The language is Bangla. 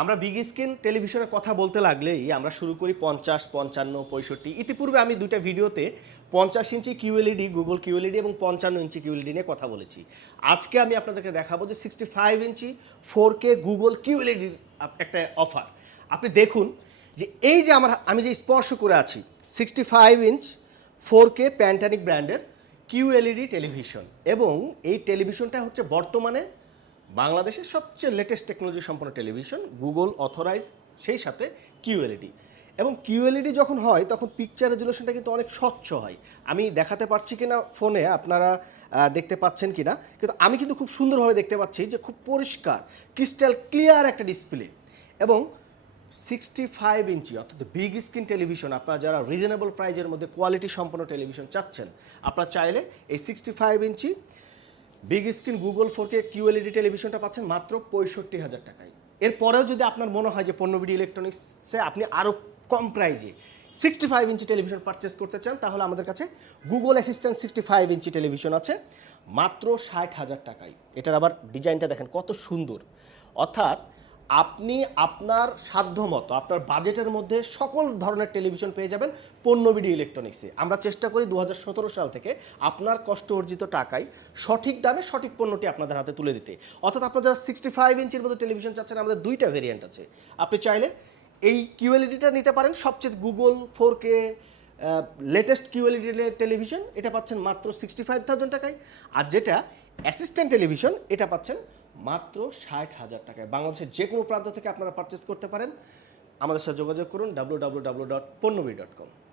আমরা বিগ স্ক্রিন টেলিভিশনের কথা বলতে লাগলেই আমরা শুরু করি 50, 55, 65। ইতিপূর্বে আমি দুইটা ভিডিওতে 50 ইঞ্চি কিউএলইডি, গুগল কিউএলইডি এবং 55 ইঞ্চি কিউএলইডি নিয়ে কথা বলেছি। আজকে আমি আপনাদেরকে দেখাবো যে 65 ইঞ্চি 4K গুগল কিউএলইডির একটা অফার। আপনি দেখুন যে এই যে আমি যে স্পর্শ করে আছি 65 ইঞ্চ 4K প্যান্টানিক ব্র্যান্ডের কিউএলইডি টেলিভিশন, এবং এই টেলিভিশনটা হচ্ছে বর্তমানে বাংলাদেশের সবচেয়ে লেটেস্ট টেকনোলজি সম্পন্ন টেলিভিশন, গুগল অথরাইজ, সেই সাথে কিউএলইডি। এবং কিউএলইডি যখন হয় তখন পিকচার রেজুলেশনটা কিন্তু অনেক স্বচ্ছ হয়। আমি দেখাতে পারছি কিনা ফোনে, আপনারা দেখতে পাচ্ছেন কিনা, কিন্তু আমি কিন্তু খুব সুন্দরভাবে দেখতে পাচ্ছি যে খুব পরিষ্কার ক্রিস্টাল ক্লিয়ার একটা ডিসপ্লে। এবং 65 ইঞ্চি অর্থাৎ বিগ স্ক্রিন টেলিভিশন, আপনারা যারা রিজনেবল প্রাইজের মধ্যে কোয়ালিটি সম্পন্ন টেলিভিশন চাচ্ছেন, আপনারা চাইলে এই 65 inch big screen Google 4K QLED টেলিভিশনটা পাচ্ছেন মাত্র 65,000 টাকায়। এরপরেও যদি আপনার মনে হয় যে পণ্যবিডি ইলেকট্রনিক্সে আপনি আরও কম প্রাইজে 65 ইঞ্চি টেলিভিশন পারচেস করতে চান, তাহলে আমাদের কাছে গুগল অ্যাসিস্ট্যান্ট 65 ইঞ্চি টেলিভিশন আছে মাত্র 60,000 টাকায়। এটার আবার ডিজাইনটা দেখেন কত সুন্দর। অর্থাৎ আপনি আপনার সাধ্যমতো আপনার বাজেটের মধ্যে সকল ধরনের টেলিভিশন পেয়ে যাবেন পণ্যবিডি ইলেকট্রনিক্সে। আমরা চেষ্টা করি 2017 সাল থেকে আপনার কষ্ট অর্জিত টাকায় সঠিক দামে সঠিক পণ্যটি আপনাদের হাতে তুলে দিতে। অর্থাৎ আপনারা যারা 65 ইঞ্চির মধ্যে টেলিভিশন চাচ্ছেন, আমাদের দুইটা ভেরিয়েন্ট আছে। আপনি চাইলে এই কিউএলইডিটা নিতে পারেন, সবচেয়ে Google 4K latest QLED television, এটা পাচ্ছেন মাত্র 65,000 টাকায়। আর যেটা অ্যাসিস্ট্যান্ট টেলিভিশন, এটা পাচ্ছেন মাত্র 60,000 টাকায়। বাংলাদেশের যে কোনো প্রান্ত থেকে আপনারা পারচেস করতে পারেন। আমাদের সাথে যোগাযোগ করুন www.ponnobidi.com।